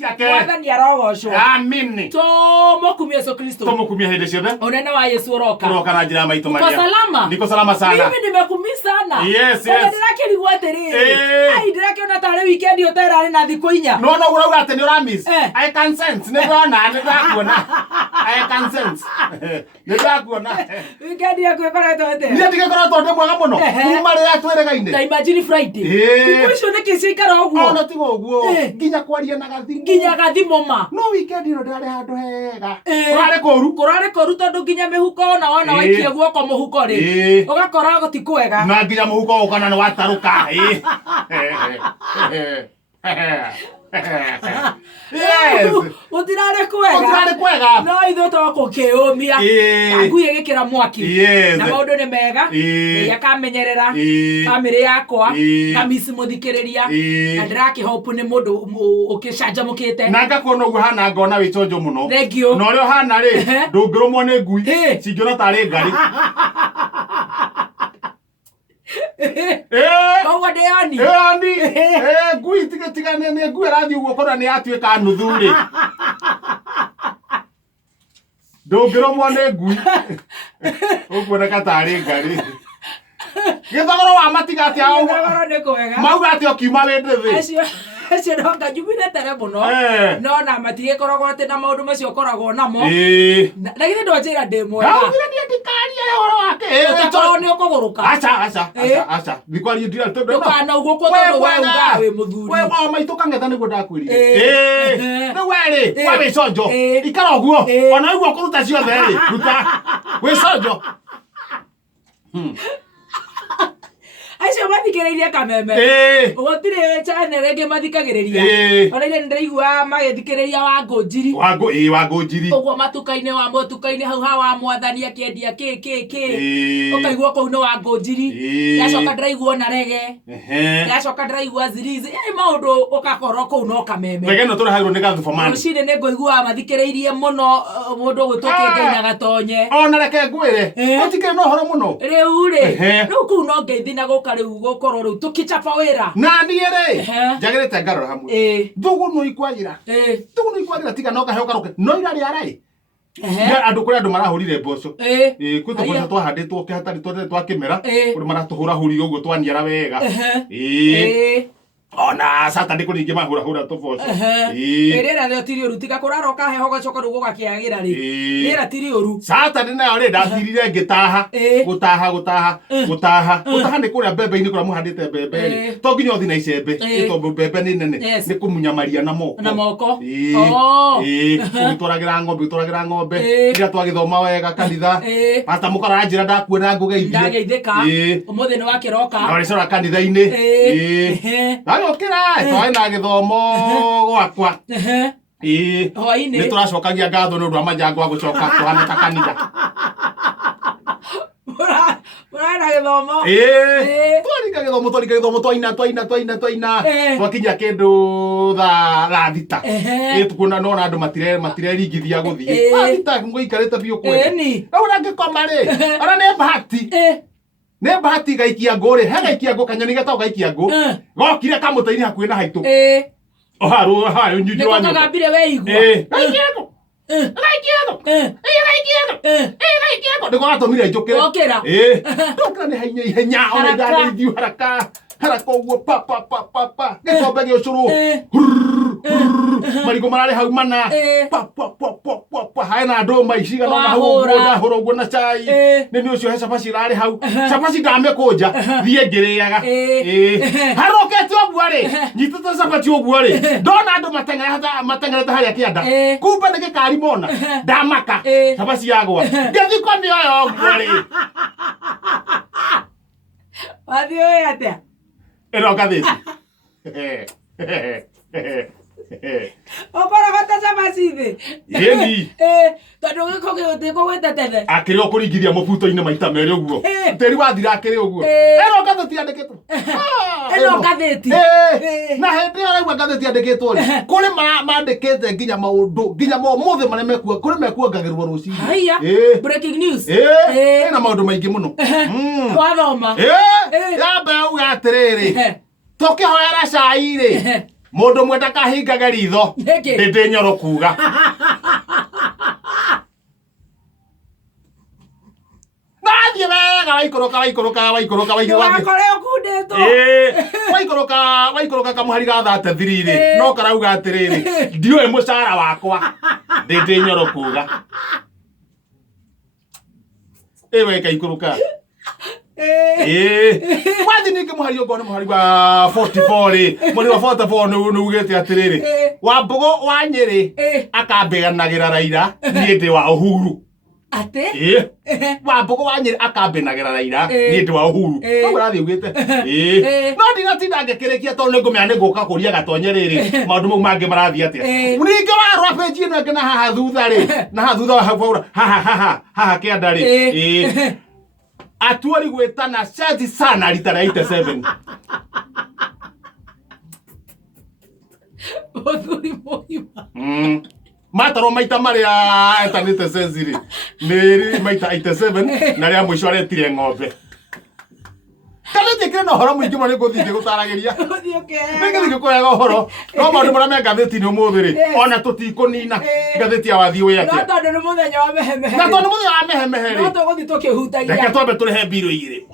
ciake mwathani arogocwo amen tumukumia Yesu Kristo tumukumia hende ciothe unene wa Yesu roka na njira maitu maria salama niko salama sana mimi nimekumia sana yes ndĩrakĩrigwo atĩrĩ ai ndĩrakĩona tarĩ weekend ũterarĩ na thikũ inya no urauga atĩ nĩ ũramiss I can sense nĩ ndakuona I can sense nĩ ndakuona weekend yaku ĩkoretwo atĩa niĩ ndigĩkoretwo ndĩ mwega mũno kuma rĩrĩa twĩrĩgaine ta imagine Friday thikũ icio nĩ kĩcikara ũguo ona tiga ũguo nginya kwaria na gathimo ma no weekend ĩno ndĩrarĩ handũ hega kũrarĩ kũru tondũ nginya mĩhuko ona waikia guoko mũhuko rĩ ũgakora gũtikwega na nginya mũhuko ũkana nĩ watarũka yes utirare kwega no ithuĩ tũgũkĩũmia ngui ĩgĩkĩra mwaki na maũndũ nĩ mega nĩ akamenyerera family yakwa kamisi mũthikĩrĩria na ndĩrakĩhope nĩ mũndũ ũkĩcanjamũkĩte na ngakuona ũguo hana ngona wĩconjo mũno thank you na ũrĩa ũhana rĩ ndũngĩrũmwo nĩ ngui cingĩona tarĩ ngari Koguo ndĩyoni ngui tigane nĩ ngui ĩrathiĩ ũguo kona nĩ yatuĩka nuthu rĩ ndũngĩrũmwo nĩ ngui ũkuoneka tarĩ ngari gĩthogoro wa matiga atĩa mauga atĩ ũkiuma wĩndĩ thĩ acio no nganyumire tere mũno no na matigĩkoragwo atĩ na maũndũ macio ũkoragwo namo na githĩ ndwanjĩra ndĩ mwega ndĩrania ndikaria ũhoro wake tondũ nĩ ũkũgũrũka aca ndikwaria ndũkanaugũkwo tondũ we ugaga wĩ mũthuri we wa maitũ kang'etha nĩguo ndakwĩrire rĩu werĩ we wĩconjo ikara ũguo ona ũguo kũruta ciothe rĩ ruta wĩconjo acio mathikĩrĩirie kameme gũtirĩ channel ĩngĩ mathikagĩrĩria ona ile ndĩraigua magĩthikĩrĩria Wangũnjiri ũguo matuka-inĩ wa mũtuka-inĩ hau hawa mwathani akĩendia ũkaigua kũu nĩ Wangũnjiri yacoka ndĩraigua na rege yacoka ndĩraigua zirizi maũndũ ũgakorwo kũu no kameme rege no tũrehagĩrwo nĩ Gathubamani rũcinĩ nĩ ngũigua mathikĩrĩirie mũno mũndũ gwĩtwo Kĩngei na Gatonye ona reke ngwĩre ũtikĩrĩ na ũhoro mũno rĩu kũu no ngeithi na gũka rĩu gũkorwo rĩu tũkĩchapa wĩra na niĩ rĩ njagĩrĩte ngarora hamwe thuguno ikwagĩra tiga no kaheo karoke no irarĩ arai andũ kũrĩ andũ marahũrire mboco kwĩ tũmboco twahandĩtwo kĩhatari twothe twakĩmera kũrĩ maratũhũra hũri ũguo twaniara wega ona Saturday kũrĩ ingĩ mahũra tũboco rĩera rĩo ti rĩũru tiga kũraroka heho gacoka rĩu gũgakĩagĩra rĩ rĩera ti rĩũru Saturday nayo rĩ ndathirire ngĩtaha gũtaha nĩ kũrĩa mbembe-inĩ kũrĩa mũhandĩte mbembe rĩ to nginya ũthiĩ na icembe tondũ mbembe nĩ nene nĩ kũmunyamaria na moko ũgĩtwaragĩra ng'ombe rĩrĩa twagĩthoma wega kanitha pastor mũkara anjĩra ndakuona ndageithĩka ũmũthĩ nĩ wakĩroka ũrĩcora kanitha-inĩ okĩra twaĩ na gĩthomo gwakwa nĩ tũracokagia ngatho nĩ ũndũ wa manjango wa gũcoka tũhana ta kanitha mũrana gĩthomo twaringa gĩthomo twaina twakinya kĩndũ thaa thita tukuona nona andũ matireringithia gũthiĩ thita mũikarĩte biũ kwene rĩu ũrangĩkoma rĩ ona nĩ bahati gaikia ngũ rĩ he gaikia ngũ kanyoni gatagwo gaikia ngũ gokire kamũtĩ-inĩ hakuhĩ na haitũ nĩko kagambire weigua nĩko gatũmire njũkĩre ndũkĩra nĩ hainya ihenya ona ndandeithiu haraka ũguo pa gĩkombe gĩ ũcũrũ marigũ mararĩ hau mana hae na ndũma icigana na hau ũguo ndahũra ũguo na cai nĩ ũcio he cabaci irarĩ hau cabaci ndamĩkũnja thiĩ ngĩrĩaga harũkĩte ũguo rĩ nyitĩte cabaci ũguo rĩ ndona andũ matengerete harĩa kĩanda kumbe nĩ gĩkari mona ndamaka cabaci yagwa ngĩthi komĩoyo ũguo rĩ wathiĩ ũĩ atĩa ĩno ngathĩti ũkoragwo ta cabaci thĩ ĩni tondũ gĩko gĩgũgwĩte tene akĩrĩ o kũringithia mũbuto-inĩ maita merĩ ũguo tĩri wathira akĩrĩ ũguo ĩno ngathĩti yandĩkĩtwo ĩno ngathĩti na hĩndĩ ĩyo raigua ngathĩti yandĩkĩtwo rĩ kũrĩ mandĩkĩte nginya maũndũ nginya mothe marĩa mekuo kũrĩ mekuongagĩrĩrwo rũcinĩ haiya breaking news na maũndũ maingĩ mũno wathoma yambe auga atĩrĩrĩ tũkĩhoera cai rĩ Mundu mwenda kahingaga ritho ndindi nyoro kuga nathie wega waikoroka waikoroka kamuhari gathate thiriri no karauga atiriri ndiuĩ mũcara wakwa ndindi nyoro kuga weka ikoroka wathi ningi muhari ngone muhari wa 44 muri wa 44 nugete atiriri Wambugu wa Nyeri akambeanagira Raila nie ndi wa Uhuru ate Wambugu wa Nyeri akambeanagira Raila nie ndi wa Uhuru no rathi ugite no ndigatinda ngekirikia tondu ningumenya ninguka kuria gatonyeriri maundu mau mangi marathi atia ningi warwa page ino ngina haha thutha ri na haha thutha haha kianda ri atuari gwetana shazi sana rita na 87 Othuri moima mataro maita maria etanite seziri neri maita 87 na ria mwisho aretire ng'ombe kana tikire no horo mwingi mari guthithie gutaragiria ngi kuyaga horo no maundu maria me ngatheti ni umuthiri ona tutikunina ngatheti ya wathi we atia na tondu ni muthenya wa mehemehe no tuguthi tukihutagia reke twambe turihe mbiro igiri